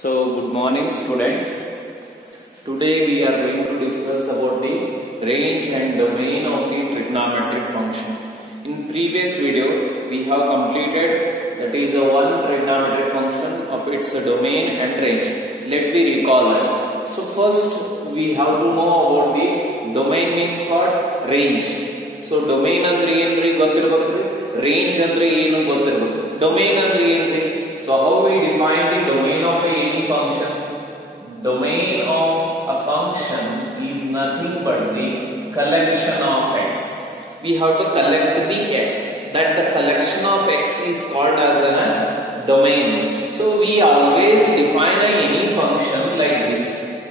So, good morning students. Today we are going to discuss about the range and domain of the trigonometric function. In previous video we have completed, that is, one trigonometric function of its domain and range. Let me recall that. So first we have to know about the domain means what? Range. So domain andre enri ಗೊತ್ತಿರಬೇಕು, range andre ಏನು ಗೊತ್ತಿರಬೇಕು. Domain andre enri. So how we define the domain of any function? Domain of a function is nothing but the collection of x. We have to collect the x. That the collection of x is called as a domain. So we always define any function like this.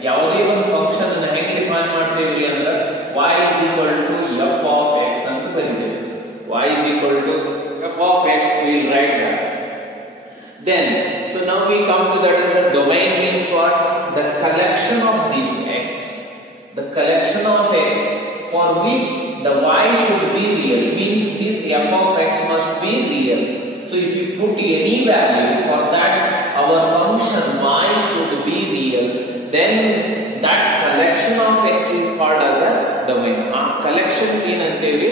ಯಾವುದೇ ಒಂದು function ಅನ್ನು ಹೇಗೆ define ಮಾಡ್ತೇವೆ ಅಂದ್ರೆ y is equal to f of x ಅಂತ ಬರೀತೇವೆ. y is equal to f of x, we write that. Then, so now we come to that as a domain means what? The collection of this x. The collection of x for which the y should be real, means this f of x must be real. So if you put any value for that, our function y should be real, then that collection of x is called as a domain. Collection ಏನಂತೇವೆ?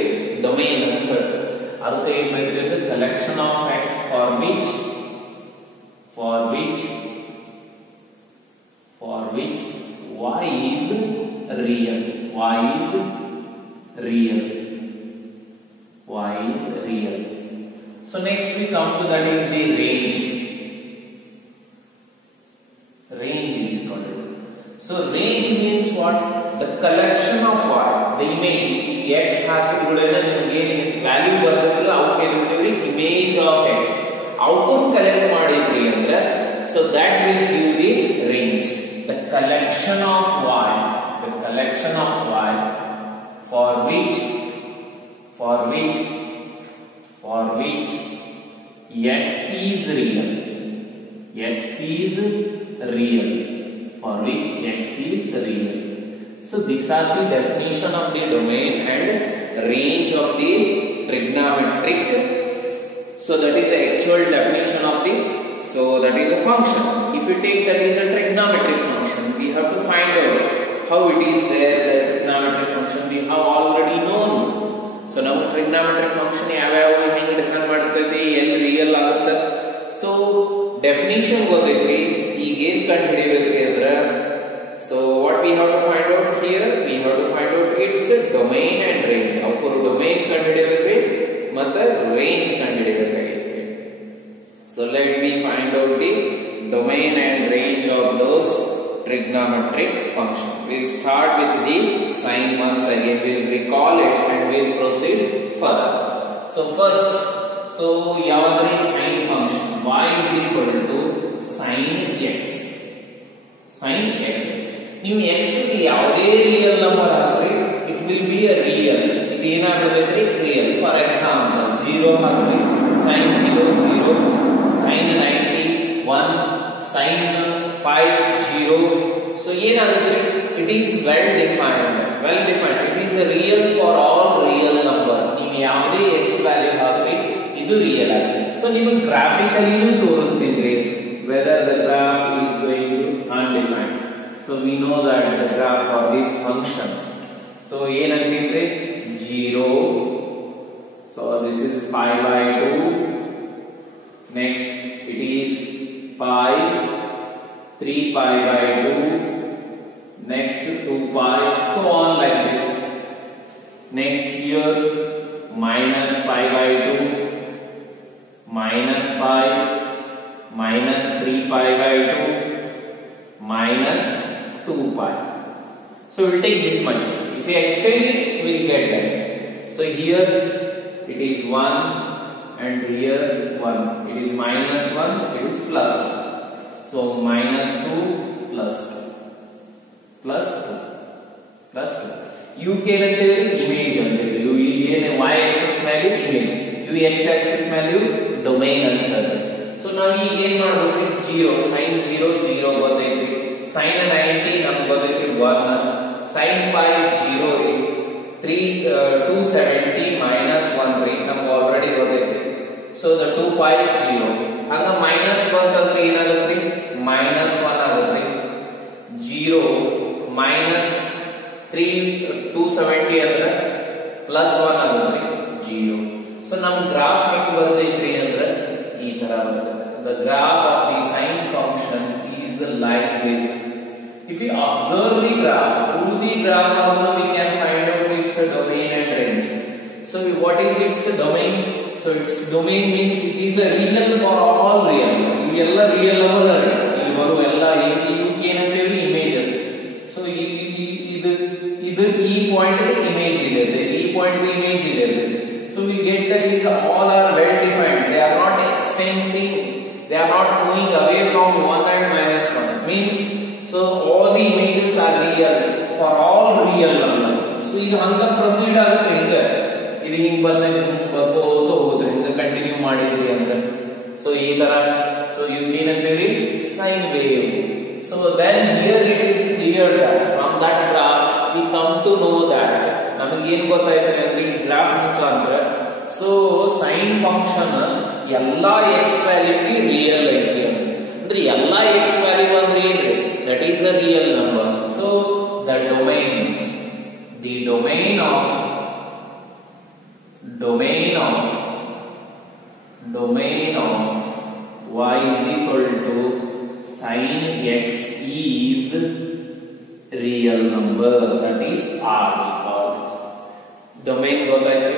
Domain ಅಂತ ಹೇಳ್ತೇವೆ. ಅದಕ್ಕೆ ಏನು ಹೇಳ್ತೇವೆ? Collection of x for which y is real. Y is real. So next we come to that is the range. Range is equal to. So range means what? The collection of y. The image x ಹಾಕಿದ್ಕೊಳ್ಳೇನ ನಿಮಗೆ value ಬರಬೇಕಲ್ಲ, ಅವಕ್ಕೆ ಏನಂತೀವಿ? Image of x. Output collect ಮಾಡಿದ್ರಿ ಅಂದ್ರೆ, so that will give the range. The collection of y for which x is real. For which x is real. So these are the definition of the domain and range of the trigonometric. So that is the actual definition of the, so that is a function. If you take that is a trigonometric function, we have to find out how it is there. The trigonometric function we have already known. So now trigonometric function ಯಾವ್ಯಾವ ಹೆಂಗೆ define ಮಾಡ್ತೈತಿ, ಎಲ್ಲಿ real ಆಗುತ್ತೆ. So definition ಗೊತ್ತೈತಿ, ಈಗ ಏನು ಕಂಡು ಹಿಡಿಬೇಕ್ರಿ ಅಂದ್ರೆ, so what we have to find out here, we have to find out its domain and range. ಅವಕ್ಕೂರು domain ಕಂಡು ಹಿಡಿಬೇಕ್ರಿ ಮತ್ತೆ range ಕಂಡು ಹಿಡಿಬೇಕಾಗಿದೆ. So let me find out the domain and range of those trigonometric function. We'll start with the sign once again. We'll recall it and we'll proceed further. So first, so yawadri sin function. Y is equal to sin x. Sin x. ನೀವು x ಗೆ ಯಾವುದೇ real number ಹಾಕ್ರಿ, it will be a real. ಇದು ಏನಾಗುತ್ತೆ? Real. For example, 0 ಹಾಕ್ರಿ, sin 0 0, sin 90 1, sin pi 0. So ಏನಾಗುತ್ತೆ? It is well defined. It is a real for all real number. ನೀವು ಯಾವುದೇ x ವ್ಯಾಲ್ಯೂ ಹಾಕ್ರಿ, ಇದು ರಿಯಲ್ ಆಗಿದೆ. So ನಿಮಗೆ ಗ್ರಾಫಿಕಲಿ ತೋರಿಸ್ತೀನಿ whether the graph is going to undefined. So we know that the graph for this function. So ಏನಂತಿದ್ರೆ 0. So this is pi by 2. Next it is pi, 3 pi by 2. Next 2 pi, so on like this. Next here minus pi by 2, minus pi, minus 3 pi by 2, minus 2 pi. So we will take this much. If we extend it, we will get that. So here it is 1 and here 1. It is minus 1, it is plus 1. So minus 2 plus 2. Plus 2. Plus 2. U ಏನಂತೇವೆ? Image ಅಂತೇವೆ. U ಏನು y axis value image. U x axis value domain ಅಂತ ಹೇಳ್ತೇವೆ. So ನಾವು ಈಗ ಏನು ಮಾಡಬೇಕು? 0 sin 0 0 ಗೊತ್ತೈತಿ. sin 90 ನಮಗೆ ಗೊತ್ತೈತಿ 1. sin pi 0 ರೀ. 270 minus 1 ರೀ, ನಮಗೆ ಆಲ್ರೆಡಿ ಗೊತ್ತೈತಿ. So the 2 pi 0. ಹಂಗ minus ಬಂತಂದ್ರೆ ಏನಾಗುತ್ತೆ? minus 1 graph of the sine function is like this. If you observe the graph, through the graph also we can find out its domain and range. So what is its domain? So its domain means it is a real for all real. Illa real number ಇಲ್ಲಿ ಬರುವ ಎಲ್ಲ ಇವಕ್ಕೆ ಏನಂತೇಳಿ images. So ಇದು ಈ point ಗೆ image ಇದೆ, ಈ ಪಾಯಿಂಟ್ ಗೆ ಇಮೇಜ್ ಇದೆ. So we get that these all are well defined. They are not extending. They are not moving away from 1 and minus 1. Means so all the images are real for all real numbers. So ಈಗ ಹಂಗ proceed ಆಗುತ್ತೆ. ಹಿಂಗ ಇದು ಹಿಂಗ್ ಬರ್ಕೋತ ಹೋಗುತ್ತೆ, ಹಿಂಗ continue ಮಾಡಿದ್ರಿ ಅಂದ್ರೆ ಸೊ ಈ ತರ. ಸೊ ಏನಂತೀವಿ sine wave. So then here it is clear that from that graph we come to know that ನಮಗೆ ಏನು ಗೊತ್ತಾಯ್ತು ಅಂದ್ರೆ ಈ ಗ್ರಾಫ್ ಮುಖಾಂತರ ಸೊ ಸೈನ್ ಫಂಕ್ಷನ್ ಎಲ್ಲಾ ಎಕ್ಸ್ ವ್ಯಾಲ್ಯೂಗೆ ರಿಯಲ್ ಐತಿ ಅಂದ್ರೆ ಎಲ್ಲಾ ಎಕ್ಸ್ ವ್ಯಾಲ್ಯೂ ಅಂದ್ರೆ ಏನ್ರಿ that is a real number. So the domain of y is equal to sin x is real number, that is R we call domain ಗೊತ್ತಾಯ್ತು.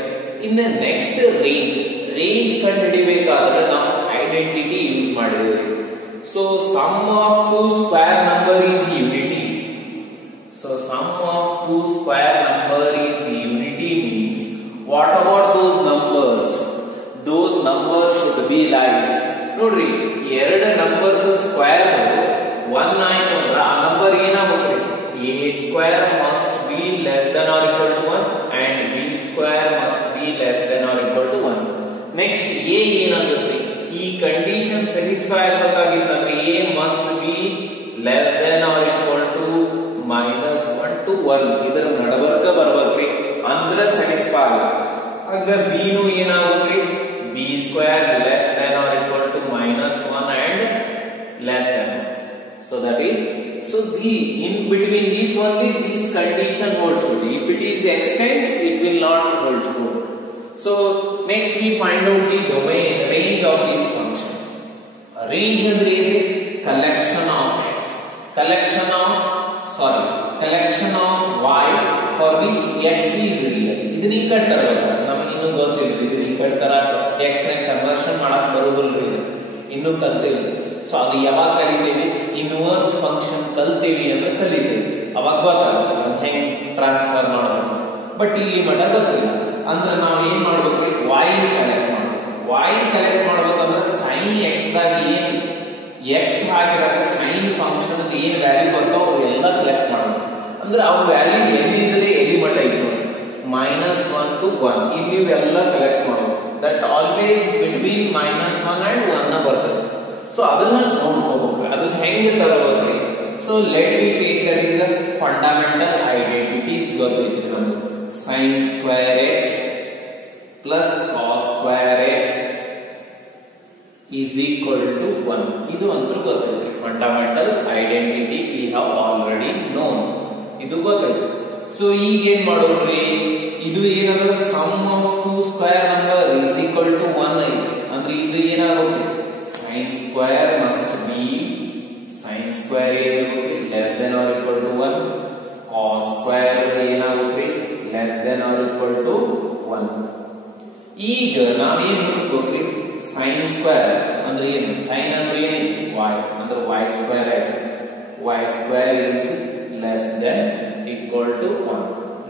ಇನ್ನು next range ಕಂಡುಹಿಡಿಯಬೇಕಾದ್ರೆ ನಾವು ಐಡೆಂಟಿಟಿ ಯೂಸ್ ಮಾಡಿದ್ವಿ. So sum of two square number is unity. So sum of two square number is unity means what about those numbers should be like ನೋಡ್ರಿ ಎರಡು number square one ಆಯ್ತು ಅಂದ್ರೆ ಆ number ಏನಾಗುತ್ತೆ a square must be less than or equal to 1 and b square must be less than or equal to 1. Next a ಏನಾಗುತ್ತೆ ಈ condition satisfy ಆಗಬೇಕಾಗಿತ್ತಂದ್ರೆ a must be less than or equal to -1 to 1. ಇದರ ನಡಬರ್ಕ ಬರಬೇಕ್ರಿ ಅಂದ್ರೆ satisfy ಆಗುತ್ತೆ. ಆಗ b ನು ಏನಾಗುತ್ತೆ b square less than or equal to -1 and less than. So that is so the in between these only this condition holds good. If it is extends it will not hold good. So next we find out the domain range of this function. Range andre collection of y for which x is real. ಇದನ್ನ ಈ ಕಡೆ ತರಬೇಕು ನಮಗೆ ಇನ್ನೂ ಗೊತ್ತಿಲ್ಲ. ಇದನ್ನ ಈ ಕಡೆ ತರ x ನ ಕನ್ವರ್ಷನ್ ಮಾಡಕ್ ಬರೋದಿಲ್ಲ, ಇನ್ನೂ ಕಲ್ತೇವೆ. ಸೊ ಅದು ಯಾವಾಗ ಕಲಿತೇವೆ ಇನ್ವರ್ಸ್ ಫಂಕ್ಷನ್ ಕಲ್ತೇವಿ ಅಂದ್ರೆ ಕಲಿತೇವೆ, ಅವಾಗ ಗೊತ್ತಾಗುತ್ತೆ ಹೆಂಗ್ ಟ್ರಾನ್ಸ್ಫರ್ ಮಾಡಬೇಕು. ಬಟ್ ಇಲ್ಲಿ ಮಟ ಗೊತ್ತಿಲ್ಲ ಅಂದ್ರೆ ನಾವು ಏನ್ ಮಾಡ್ಬೇಕ್ರಿ y ಕಲೆಕ್ಟ್ ಮಾಡ್ಬೇಕಂದ್ರೆ ಸೈನ್ ಎಕ್ಸ್ ದಾಗ ಏನ್ ಎಕ್ಸ್ ಹಾಕಿದಾಗ ಸೈನ್ ಫಂಕ್ಷನ್ ಏನ್ ವ್ಯಾಲ್ಯೂ ಬರ್ತಾವ ಎಲ್ಲ ಕಲೆಕ್ಟ್ ಮಾಡ್ಬೇಕು. ಅಂದ್ರೆ ಅವು ವ್ಯಾಲ್ಯೂ ಎಲ್ಲಿದ್ರೆ ಎಲ್ಲಿ ಮಟ ಇತ್ತು -1 to 1 ಇಲ್ಲಿ ಎಲ್ಲ ಕಲೆಕ್ಟ್ ಮಾಡಬೇಕು. ದಟ್ ಆಲ್ವೇಸ್ ಬಿಟ್ವೀನ್ -1 and 1 ನ ಬರ್ತದೆ. ಸೊ ಅದನ್ನ ನೋಡ್ಕೋಬೇಕು ಅದನ್ನ ಹೆಂಗೆ ತರಬೇಕ್ರಿ. So let me take that is a fundamental identities ಗೊತ್ತೈತಿ ನಮಗೆ. sin square x plus cos square x is equal to 1. ಇದು ಅಂತೂ ಗೊತ್ತೈತಿ fundamental identity we have already known, ಇದು ಗೊತ್ತೈತಿ. ಸೊ ಈಗ ಏನ್ ಮಾಡೋದ್ರಿ ಇದು ಏನಾದ್ರೆ sum of two square number is equal to 1 ಐತಿ ಅಂದ್ರೆ ಇದು ಏನಾಗುತ್ತೆ sin square must be less than or equal to 1, cos square ಏನಾಗುತ್ತೆ less than or equal to 1. ಈಗ ನಾವು ಏನು ಹುಡುಕ್ಬೇಕ್ರಿ sin square ಅಂದ್ರೆ ಏನು sin ಅಂದ್ರೆ ಏನು y ಅಂದ್ರೆ y square ಆಯ್ತು. y square is less than equal to 1.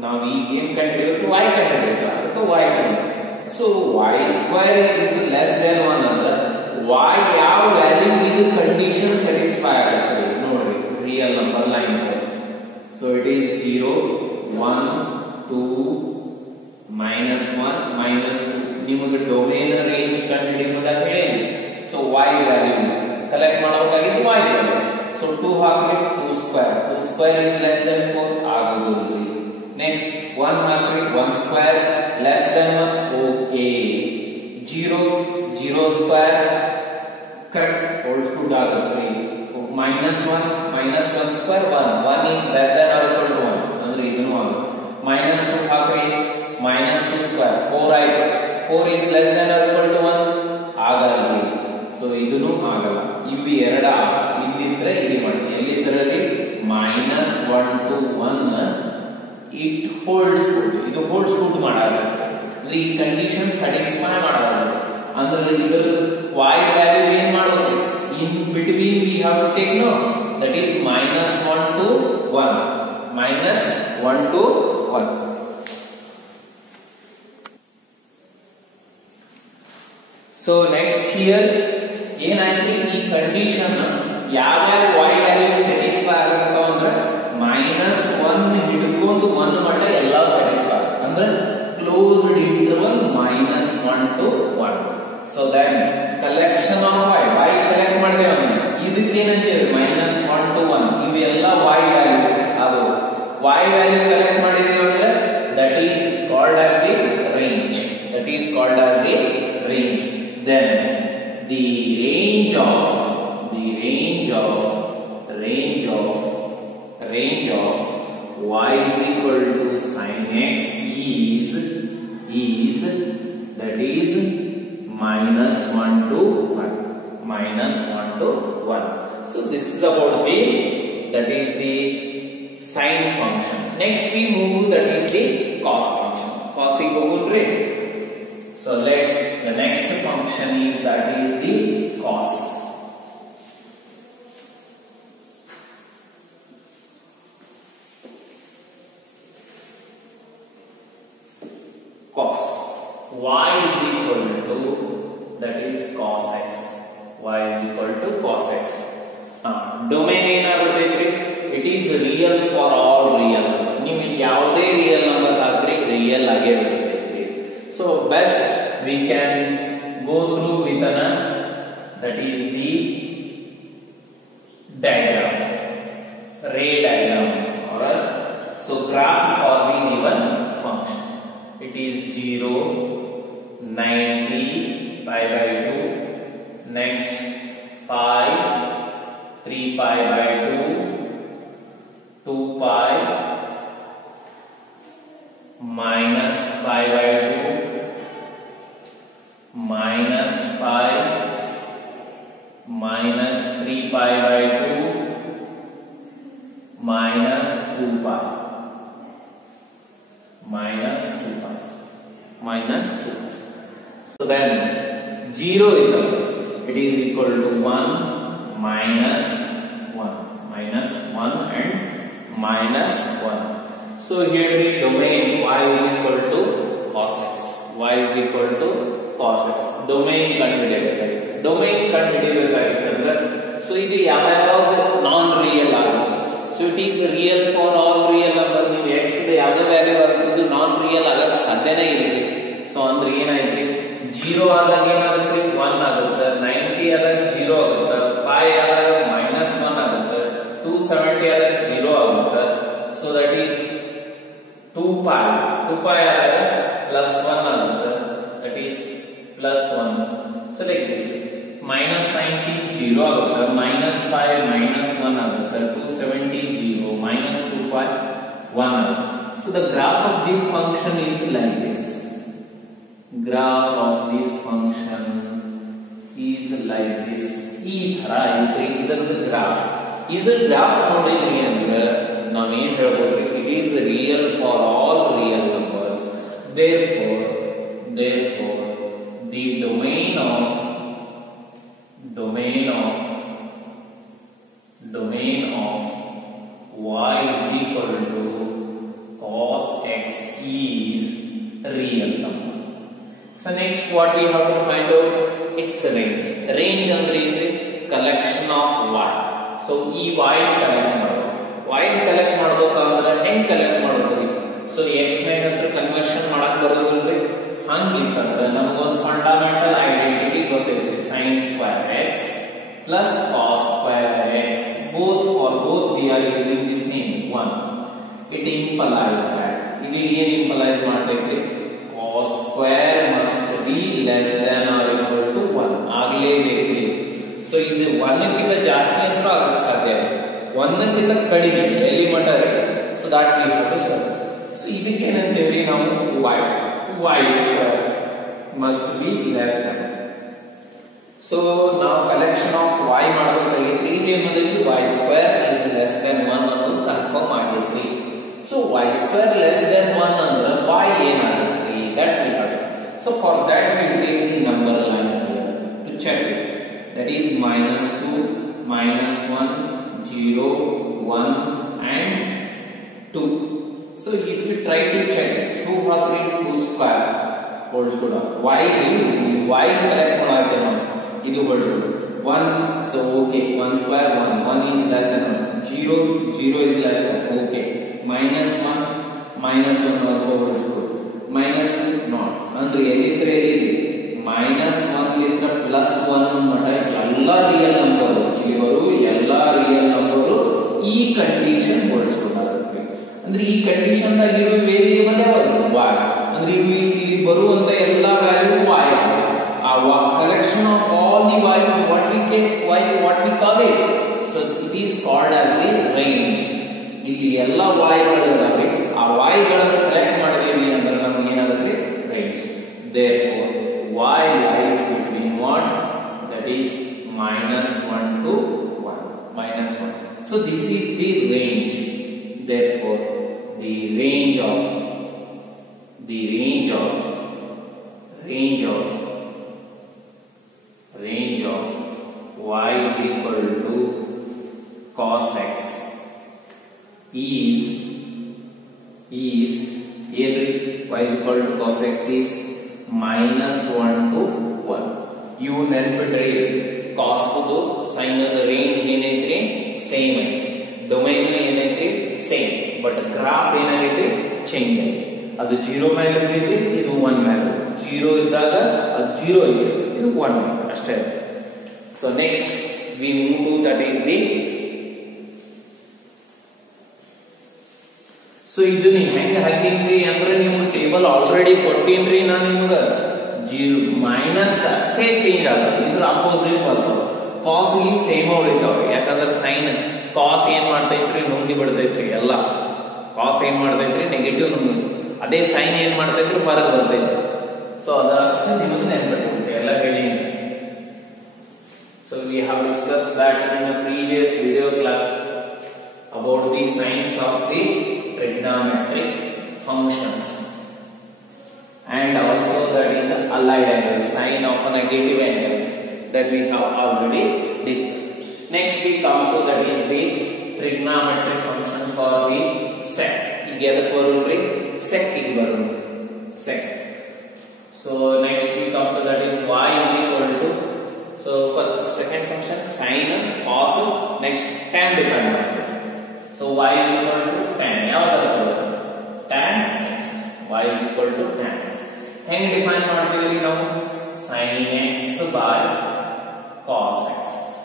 ನಾವು ಈಗ ಏನು ಕಂಡುಹಿಡಿಯಬೇಕು y ಕಂಡುಹಿಡಿಯಬೇಕು, ಅದಕ್ಕೆ y ಕಂಡುಹಿಡಿಯಬೇಕು. So y square is less than 1 ಅಂದ್ರೆ y ಯಾವ ವ್ಯಾಲ್ಯೂ ಇದು ಕಂಡೀಷನ್ ಸ್ಯಾಟಿಸ್ಫೈ ಆಗುತ್ತೆ ನೋಡ್ರಿ real number line. So it is 0 1 2 -1 -2. ನಿಮಗೆ ಡೊಮೇನ್ ರೇಂಜ್ ಕಂಡುಹಿಡಿಯಬೇಕು ಹೇಳಿ. ಸೊ y ವ್ಯಾಲ್ಯೂ ಕಲೆಕ್ಟ್ ಮಾಡಬೇಕಾಗಿದ್ದು y ವ್ಯಾಲ್ಯೂ. ಸೊ 2 ಹಾಕ್ರಿ 2 ಸ್ಕ್ವೇರ್ is less than 4 ಆಗೋದಿಲ್ಲ. ನೆಕ್ಸ್ಟ್ 1 ಹಾಕ್ರಿ 1 square less than 1 okay. 0 square correct holes good ಆಗುತ್ತೆ. -1 square 1 is less than or equal to 1 ಅಂದ್ರೆ ಇದನ್ನು ಆಗುತ್ತೆ. -2 ಹಾಕ್ರಿ -2 ಸ್ಕ್ವೇರ್ 4 ಆಯ್ತು. 4 is less than or equal to 1 ಆಗಲ್ಲ. ಸೊ ಇದನ್ನು ಆಗಲ್ಲ. ಇವು ಎರಡ ಇಲ್ಲಿದ್ರೆ ಇಲ್ಲಿ ಮಾಡಿ ಎಲ್ಲಿದ್ರಲ್ಲಿ -1 to 1 ಇಟ್ ಹೋಲ್ಡ್ಸ್ ಗುಡ್. ಇದು ಹೋಲ್ಡ್ಸ್ ಗುಡ್ ಮಾಡಾಗುತ್ತೆ ಅಂದ್ರೆ ಈ ಕಂಡೀಷನ್ ಸ್ಯಾಟಿಸ್ಫೈ ಮಾಡಾಗುತ್ತೆ. ಅಂದ್ರೆ ಇದರ y ವ್ಯಾಲ್ಯೂ ಏನ್ ಮಾಡಬೇಕು, in between we have to take no that is -1 to 1 -1 to 1. So next here ಏನಾಯ್ತು, ಈ ಕಂಡೀಷನ್ ಯಾವ y ವ್ಯಾಲ್ಯೂ ಸ್ಯಾಟಿಸ್ಫೈ ಆಗುತ್ತೋ ಅಂದ್ರೆ -1 ಹಿಡ್ಕೊಂಡು 1 ಮಟ್ಟ ಎಲ್ಲ ಸ್ಯಾಟಿಸ್ಫೈ ಅಂದ್ರೆ closed interval -1 to 1. So then collection of y collect ಮಾಡಿದೇವೆ ಅಂದ್ರೆ ಇದಕ್ಕೆ ಏನಂತೀವಿ -1 to 1 ಇವೆಲ್ಲ y ವ್ಯಾಲ್ಯೂ. ಅದು y ವ್ಯಾಲ್ಯೂ ಕಲೆಕ್ಟ್ ಮಾಡಿದೇವೆ ಅಂದ್ರೆ that is called as the range. That is called as the range. Then the range of y is equal to sin x is that is -1 to 1. So this is about that is the sine function. Next we move to that is the cos function. Cos equal. So let the next function is that is the cos. Cos y is equal to that is cos x. Y is equal to cos x. Domain ಏನಾಗುತ್ತೆ, it is real for all real. ನೀವು ಯಾವುದೇ real number ಹಾಕ್ರಿ real ಆಗೇ ಇರುತ್ತೆ. So best we can go through with that is the diagram, ray diagram. Alright. So graph for the given function. It is 0, 90, pi by 2. Next pi, 3 pi by 2, 2 pi, minus pi by 2, minus pi, minus 3 pi by 2, minus 2 pi, minus 2 pi, minus 2. So then 0 it is equal to 1, minus 1, minus 1 and minus 1. So here the domain y is equal to cos x. Y is equal to cos x. Domain ಕಂಡುಹಿಡಿಯಬೇಕಾಗಿದೆ. Domain ಕಂಡುಹಿಡಿಯಬೇಕಾಗಿತ್ತಂದ್ರೆ so ಇದು ಯಾವಾಗ ನಾನ್ real ಆಗುತ್ತೆ. So it is real for all real number. ನೀವು x the ಯಾವುದೇ value ಆಗಿದ್ದು ನಾನ್ real ಆಗಕ್ಕೆ ಸಾಧ್ಯನೇ ಇಲ್ಲ. ಸೊ ಅಂದ್ರೆ ಏನಾಯ್ತು, 0 ಆದಾಗ ಏನಾಗುತ್ತೆ 1 ಆಗುತ್ತೆ, 90 ಆದಾಗ 0 ಆಗುತ್ತೆ, pi ಆದಾಗ -1 ಆಗುತ್ತೆ, 270 ಆದಾಗ 0 ಆಗುತ್ತೆ. ಸೊ ದಟ್ ಈಸ್ 2 pi ಆದಾಗ +1 ಆಗುತ್ತೆ, that is +1. So like this -90 0 ಆಗುತ್ತೆ, -pi -1 ಆಗುತ್ತೆ, 270 0, -2 pi 1 ಆಗುತ್ತೆ. So the graph of this function is like this. Graph of this function is like this. ಈ ತರ ಐತ್ರಿ ಇದರದ ಗ್ರಾಫ್. ಇದರ ಗ್ರಾಫ್ ನೋಡಿದ್ರಿ ಅಂದ್ರೆ ನಾವು ಏನ್ ಹೇಳ್ಬೋದ್ರಿ, it is real for all real numbers. therefore the domain of y is equal to cos x is real number. So next what we have to find out, its range. Range ಅಂದ್ರೆ collection of y. So ಈ y collect ಮಾಡಬೇಕು. y collect ಮಾಡಬೇಕಾದ್ರೆ ಹೆಂಗ್ collect ಮಾಡೋದ್ರಿ? So x ನಾಗ ಹತ್ರ conversion ಮಾಡಕ್ ಬರೋದಿಲ್ರಿ. ಹಂಗಿತ್ತಂದ್ರೆ ನಮಗೊಂದು ಫಂಡಮೆಂಟಲ್ ಐಡೆಂಟಿಟಿ ಗೊತ್ತೈತಿ, sin square x plus cos square x. Both we are using this name 1. It implies that ಇದು ಏನು implies ಮಾಡ್ತೈತ್ರಿ, cos square must be less than or equal to 1 ಆಗಲೇಬೇಕು. So ಇದು 1 ಕ್ಕಿಂತ ಜಾಸ್ತಿ ಅಂತ ಆಗಕ್ಕೆ ಸಾಧ್ಯ ಇಲ್ಲ, 1 ಕ್ಕಿಂತ ಕಡಿಮೆ ಎಲ್ಲಿ ಮಟ್ಟ. So that we have to search. So ಇದಕ್ಕೆ ಏನಂತೇವ್ರಿ ನಾವು y square must be less than. So now collection of y ಮಾಡಬೇಕಾಗಿತ್ತು. ಇಲ್ಲಿ ಏನು ಮಾಡಿದ್ವಿ, y square is less than 1 ಅನ್ನೋದು confirm ಆಗಿದ್ವಿ. So y square less than 1 ಅಂದ್ರೆ y ಏನಾಗುತ್ತೆ, that we have. So for that we will take the number line here to check it. That is -2, -1, 0, 1 and 2. So if we try to check 2 or 3, 2 square holds good. Y correct ಮಾಡಾಯ್ತು ನಾವು, ಇದು holds good. 1, so okay, 1 square 1 is less than 1. 0 is less than, okay. -1 also holds good. -2 not. ಅಂದ್ರೆ ಎಲ್ಲಿದ್ರೆ ಇಲ್ಲಿ -1 ಲಿಂದ +1 ಮಟ ಎಲ್ಲ real number, ಇಲ್ಲಿ ಬರುವ ಎಲ್ಲ ರಿಯಲ್ ನಂಬರ್ ಈ ಕಂಡೀಷನ್ ಹೋಲ್ಸ್ ಗುಡ್ ಆಗುತ್ತೆ. ಅಂದ್ರೆ ಈ ಕಂಡೀಷನ್ ದಾಗ ಇರುವ ವೇರಿಯೇಬಲ್ ಯಾವುದು, y. ಅಂದ್ರೆ ಇಲ್ಲಿ ಬರುವಂತ ಎಲ್ಲ ವ್ಯಾಲ್ಯೂ y. ಆ collection of all the y is what we call it. So it is called as the range. ಇಲ್ಲಿ ಎಲ್ಲ y ಗಳು ಇದಾವೆ, ಆ y ಗಳನ್ನು ಕಲೆಕ್ಟ್ ಮಾಡಿದೀವಿ ಅಂದ್ರೆ ನಮಗೆ ಏನಾಗುತ್ತೆ, range. Therefore y lies between what, that is -1 to 1, -1. So this is the range. Therefore the range of y is equal to cos x is y is equal to cos x is -1 to 1. You ನೆನಪಿಟ್ರಿ, cos ದು sin the range ಏನೈತ್ರಿ, same ಐತಿ, domain ಏನೈತಿ same, but graph ಏನಾಗೈತಿ, change ಐತಿ. ಅದು 0 ಮೇಲೆ ಹೋಗೈತಿ, ಇದು 1 ಮೇಲೆ. 0 ಇದ್ದಾಗ ಅದು 0 ಐತಿ, ಇದು 1 ಅಷ್ಟೇ. So next we move to that is the, so ಇದನ್ನ ಹೆಂಗ ಹಾಕಿನ್ರಿ ಅಂದ್ರೆ ನೀವು ಟೇಬಲ್ ಆಲ್ರೆಡಿ ಕೊಟ್ಟಿನ್ರಿ, ನಾನು ನಿಮ್ಗೆ ಮೈನಸ್ ಅಷ್ಟೇ ಚೇಂಜ್ ಆಗಲ್ಲ, ಇದ್ರ ಅಪೋಸಿಟ್ ಬರ್ತದೆ. ಕಾಸ್ ಇಲ್ಲಿ ಸೇಮ್ ಉಳಿತಾವ್ರಿ, ಯಾಕಂದ್ರೆ ಸೈನ್ ಕಾಸ್ ಏನ್ ಮಾಡ್ತೈತ್ರಿ, ನುಂಗಿ ಬಿಡ್ತೈತ್ರಿ ಎಲ್ಲ. ಕಾಸ್ ಏನ್ ಮಾಡ್ತೈತ್ರಿ, ನೆಗೆಟಿವ್ ನುಂಗಿ, ಅದೇ ಸೈನ್ ಏನ್ ಮಾಡ್ತೈತ್ರಿ, ಹೊರಗೆ ಬರ್ತೈತ್ರಿ. ಸೊ ಅದರಷ್ಟೇ ನಿಮಗೆ ನೆನ್ಪಿಟ್ಬಿಟ್ರಿ, ಎಲ್ಲ ಹೇಳಿ. So we have discussed that in the previous video class about the signs of the trigonometric functions, and also that is the allied angle, sign of a negative angle, that we have already discussed. Next we come to that is the trigonometric function for the sec. ಈಗ ಎದಕ್ಕೆ ಬರೋದ್ರಿ, sec ಗೆ ಬರೋದು, sec. So next we come to that is y is equal to, so for second function sin, cos, next tan define ಮಾಡ್ತೀವಿ. So y is equal to tan, ಯಾವ್ದಾದ್ರು tan x, y is equal to tan x. ಹೆಂಗೆ define ಮಾಡ್ತೀವಿ ನಾವು, sin x by cos x,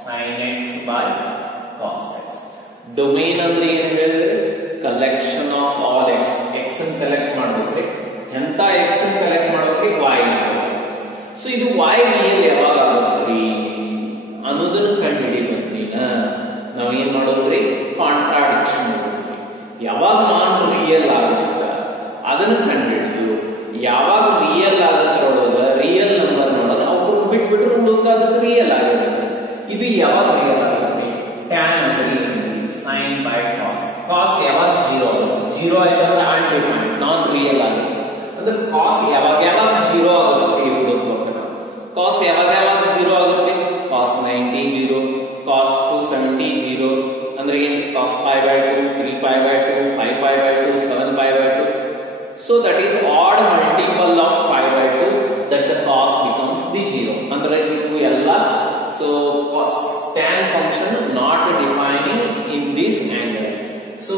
sin x by cos x. Domain ಅಂದ್ರೆ ಏನು ಹೇಳಿದ್ರೆ, collection of all x, x ಅನ್ನು collect ಮಾಡ್ಬೇಕ್ರಿ. ಎಂತ x ಅನ್ನು ಕಲೆಕ್ಟ್ ಮಾಡ್ಬೇಕ್ರಿ, y. ಸೊ ಇದು y ರಿಯಲ್ ಯಾವಾಗ ಆಗುತ್ತ್ರಿ ಅನ್ನೋದನ್ನ ಕಂಡು ಹಿಡಿಬೇಕ್ರಿ. ನಾವ್ ಏನ್ ಮಾಡೋದ್ರಿ, ಕಾಂಟ್ರಾಡಿಕ್ಷನ್ ಮಾಡೋದ್ರಿ. ಯಾವಾಗ ನಾನ್ ರಿಯಲ್ ಆಗುತ್ತ ಅದನ್ನ ಕಂಡು ಹಿಡಿದು, ಯಾವಾಗ ರಿಯಲ್ ಆಗತ್ರೊಳಗ ರಿಯಲ್ ನಂಬರ್ ನೋಡೋದು, ಅವ್ರು ಬಿಟ್ಬಿಟ್ರೆ ಉಳಿದಾಗಕ್ಕೆ ರಿಯಲ್ ಆಗುತ್ತೆ. ಇದು ಯಾವಾಗ ರಿಯಲ್ ಆಗುತ್ತೆ, ಟ್ಯಾನ್ ಅಂದ್ರೆ ಸೈನ್ ಬೈ ಕಾಸ್. ಕಾಸ್ ಯಾವಾಗ 0 ಆಗುತ್ತೆ, 0 ಆಯ್ತಂದ್ರೆ ಅನ್ಡಿಫೈನ್ಡ್, ನಾನ್ ರಿಯಲ್ ಆಗುತ್ತೆ. ಅಂದ್ರೆ ಕಾಸ್ ಯಾವಾಗ 0 ಆಗುತ್ತೆ, ಕಾಸ್ ಯಾವಾಗ 0 ಆಗುತ್ತೆ, ಕಾಸ್ 90 0, ಕಾಸ್ 270 0, ಅಂದ್ರೆ ಏನು, ಕಾಸ್ π/2, 3π/2, 5π/2, 7π/2. So that is odd multiple of π/2 that the cos becomes the 0. ಅಂದ್ರೆ ಇವು ಎಲ್ಲ, so cos tan function not defining in this angle. So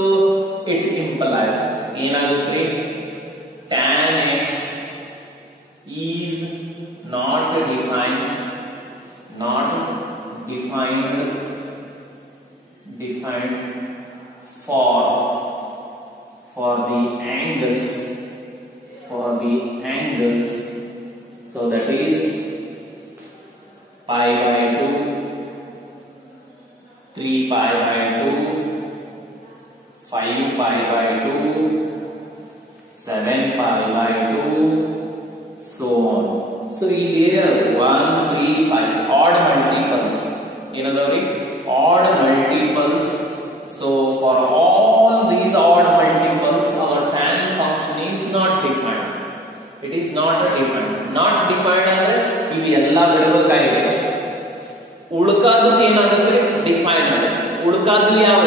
it implies ಏನಾಗುತ್ತೆ, tan x is not defined for the angles, so that is π/2, 3π/2, 5π/2, 7π/2, so on. So here 1, 3, 5 odd multiples. ಏನಂದ್ರೆ odd multiples. So for all these odd multiples, our tan function is not defined. It is not defined. Not defined ಅಂದ್ರೆ ಇವು ಎಲ್ಲ ಬಿಡಬೇಕಾಗಿದೆ. ಉಳ್ಕಾದಕ್ಕೆ ಏನಾಗುತ್ತೆ define ಆಗುತ್ತೆ. ಉಳ್ಕಾದ ಯಾವ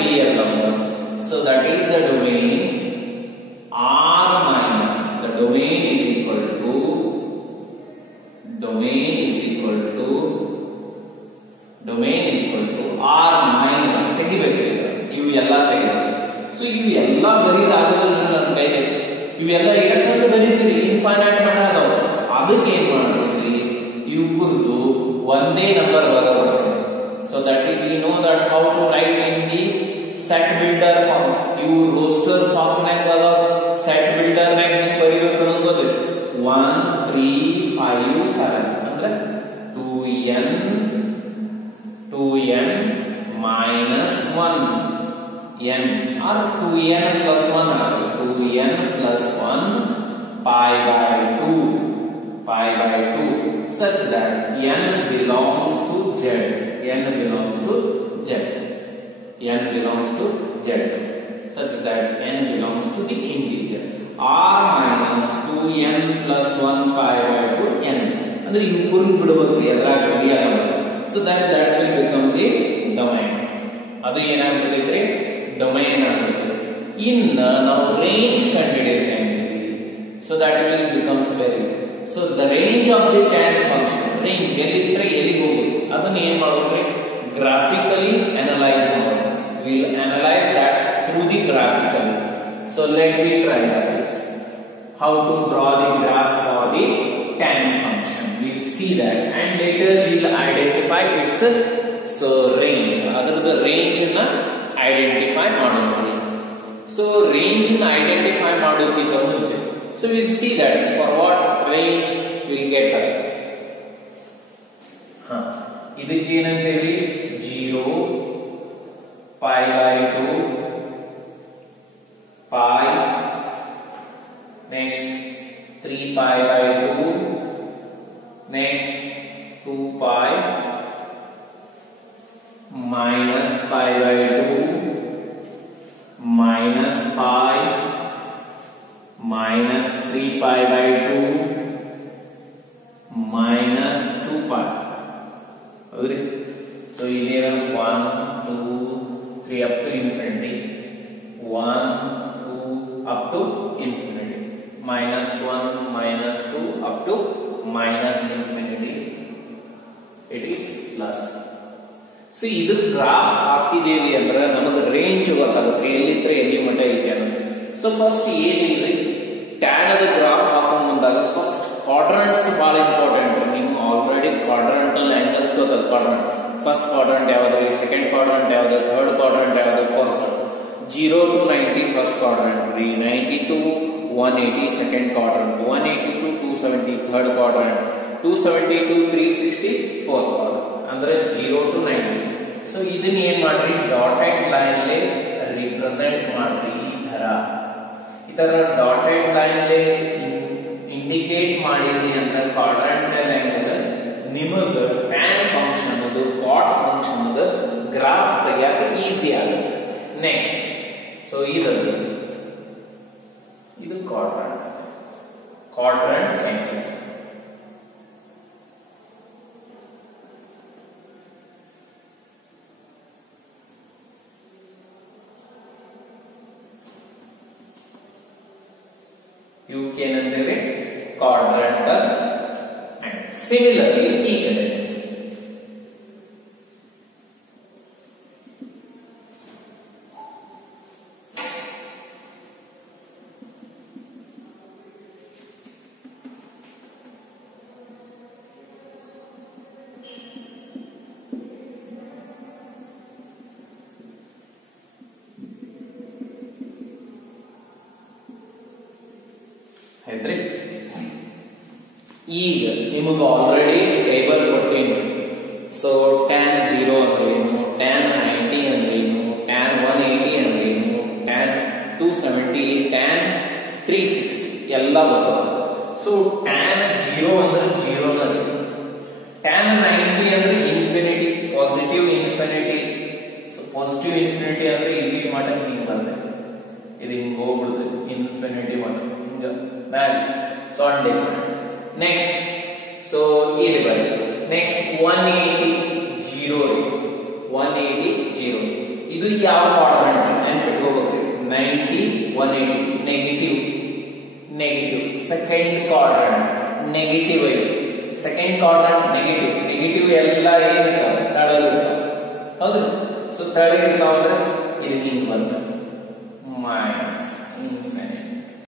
real number. So that is the domain r minus the domain is equal to r minus ತೆಗಿಬೇಕು. ಇವು ಎಲ್ಲ ತೆಗಿಬೇಕು. ಸೊ ಇವು ಎಲ್ಲ ಬರೀದಾಗಲ್ಲ ನನ್ನ ಕೈಯಲ್ಲಿ. ಇವೆಲ್ಲ ಎಷ್ಟೊಂದು ಬರೀತೀರಿ ಇನ್ಫೈನೈಟ್ ಮಟ್ಟ ಅದಾವ. ಅದಕ್ಕೆ ಏನ್ ಮಾಡ್ತೀರಿ ಇವ್ರದ್ದು ಒಂದೇ ನಂಬರ್ ಬರೋದು. So that is we know that how to write in the set builder form. ಇವು ರೋಸ್ಟರ್ ಫಾರ್ಮ್ ನಾಗ ಅದಾವ. ಸೆಟ್ ಬಿಲ್ಡರ್ ನಾಗ ಹೆಂಗ್ ಬರೀಬೇಕು ಅನ್ನೋದು ಗೊತ್ತಿಲ್ಲ. 1 3 5 7 ಅಂದ್ರೆ 2n minus 1 n or 2n plus 1 2n plus 1 pi by 2 such that n belongs to z. n belongs to z such that n belongs to the integer. r minus 2n plus 1 pi by 2 n ಅಂದ್ರೆ ಇವುಗಳು ಬಿಡಬೇಕು ಎದ್ರಾಗ real. So that will become the domain. ಅದು ಏನಾಗ್ತದೆ domain ಆಗುತ್ತದೆ. ಇನ್ನು ನಾವು range ಕಂಡುಹಿಡಿಯಬೇಕು. So that will becomes very. So the range of the tan function, range ಎಲ್ಲಿದ್ರೆ ಎಲ್ಲಿಗೆ ಹೋಗುತ್ತೆ ಅದನ್ನ ಏನ್ ಮಾಡೋದು graphically analyze ಮಾಡೋದು. We will analyze that through the graphically. So let me try this. How to draw the graph for the tan function. We will see that and later we will identify its range. ಅದರದ್ದು range ಅನ್ನ identify ಮಾಡೋಣ. So range ಅನ್ನ identify ಮಾಡೋಕ್ಕಿಂತ ಮುಂಚೆ so we will see that for what range we will get that. ಇದಕ್ಕೆ ಏನಂತೇವಿ 0 pi by 2 pi next 3 pi by 2 next 2 pi minus pi by 2 minus pi minus 3 pi by 2 minus 2 pi. So here 1 2 3 up to infinity, 1 2 up to infinity, minus 1 minus 2 up to minus infinity. It is plus. So iದ್ರ graph ಹಾಕಿದೇವಿ ಅಂದ್ರೆ ನಮಗೆ range ಗೊತ್ತಾಗುತ್ತೆ ಎಲ್ಲಿದ್ರೆ ಎಲ್ಲಿ ಮಟ್ಟ ಇದೆ ಅನ್ನೋದು. ಸೊ ಫಸ್ಟ್ ಏನಿಲ್ರಿ ಟ್ಯಾನ್ ಅದ ಗ್ರಾಫ್ ಹಾಕೊಂಡು ಬಂದಾಗ ಫಸ್ಟ್ ಕ್ವಾಡ್ರಂಟ್ಸ್ ಬಹಳ ಇಂಪಾರ್ಟೆಂಟ್. ನೀವು ಆಲ್ರೆಡಿ ಕ್ವಾಡ್ರಂಟಲ್ ಆಂಗಲ್ಸ್ ಗೊತ್ತಲ್ಲ. ಕ್ವಾಡ್ರಂಟ್ ಫಸ್ಟ್ ಕ್ವಾಡ್ರಂಟ್ ಯಾವ್ದ್ರಿ, ಸೆಕೆಂಡ್ ಕ್ವಾಡ್ರಂಟ್ ಯಾವ್ದು, ಥರ್ಡ್ ಕ್ವಾಡ್ರಂಟ್ ಯಾವ್ದು, fourth quadrant. 0 to 90 first quadrant ರೀ, 90 to 180 second quadrant, 180 to 270 third quadrant, 270 to 360 fourth quadrant. ಅಂದ್ರೆ 0 to 90. ಸೊ ಇದನ್ನ ಏನ್ ಮಾಡ್ರಿ ಡಾಟೆಡ್ ಲೈನ್ ಲೇ ರಿಪ್ರೆಸೆಂಟ್ ಮಾಡ್ರಿ. ಈ ತರ ಡಾಟೆಡ್ ಲೈನ್ ಲೇ ಇಂಡಿಕೇಟ್ ಮಾಡಿದ್ರಿ ಅಂತ ಕ್ವಾಡ್ರಂಟಲ್ ಆಂಗಲ್ ನಿಮಗ ಟ್ಯಾನ್ ಫಂಕ್ಷನ್ ಅದು ಕಾಟ್ ಫಂಕ್ಷನ್ ಅದು ಗ್ರಾಫ್ ತೆಗಿಯಾಕ ಈಸಿ ಆಗುತ್ತೆ. ನೆಕ್ಸ್ಟ್ ಸೊ ಇದು ಕ್ವಾಡ್ರಂಟ್ ಆಂಗಲ್ಸ್. ಇವಕ್ಕೆ ಏನಂತೇವೆ ಕ್ವಾಡ್ರಂಟಲ್ ಆಂಗಲ್. ಸಿಮಿಲರ್ಲಿ ಈ ಕಡೆ ಆಯ್ತ್ರಿ. ಈಗ ನಿಮಗೆ ಆಲ್ರೆಡಿ ಟೇಬಲ್ ಕೊಟ್ಟೇನು. ಸೊ ಟ್ಯಾನ್ 0 ಅಂದ್ರೇನು, ಟ್ಯಾನ್ 90 ಅಂದ್ರೇನು, ಟ್ಯಾನ್ 180 ಅಂದ್ರೇನು, ಟ್ಯಾನ್ 270, ಟ್ಯಾನ್ 360 ಎಲ್ಲ ಗೊತ್ತಾಗ. ಸೊ ಟ್ಯಾನ್ 0 ಅಂದ್ರೆ 0 ನಲ್ಲಿ, ಟ್ಯಾನ್ -3 ಅಂದ್ರೆ infinity, positive infinity. So positive infinity ಅಂದ್ರೆ ಇಲ್ಲಿ ಮಟ ಹಿಂಗ್ ಬರ್ತೈತಿ, ಇದು ಹಿಂಗ್ ಹೋಗ್ಬಿಡ್ತೈತಿ ಇನ್ಫಿನಿಟಿ ಮಟ ಹಿಂಗ ಮ್ಯಾಲ್. So undefined. ನೆಕ್ಸ್ಟ್ ಸೊ ಇದು ಬರುತ್ತೆ. ನೆಕ್ಸ್ಟ್ 180 0 180 0 ಇದು ಯಾವ ಕ್ವಾಡ್ರಂಟ್ ನೆನಪಿಟ್ಕೋಬೇಕ್ರಿ. 90 180 negative negative. Second quadrant negative ಐತಿ. Second quadrant negative. ನೆಗೆಟಿವ್ ಎಲ್ಲ ಏನಿರ್ತಾವೆ ತಳಗಿರ್ತಾವೆ, ಹೌದು. ಸೊ ತಳಗಿರ್ತಾವ ಅಂದ್ರೆ ಇದು ಹಿಂಗ್ ಬರ್ತದೆ ಮೈನಸ್.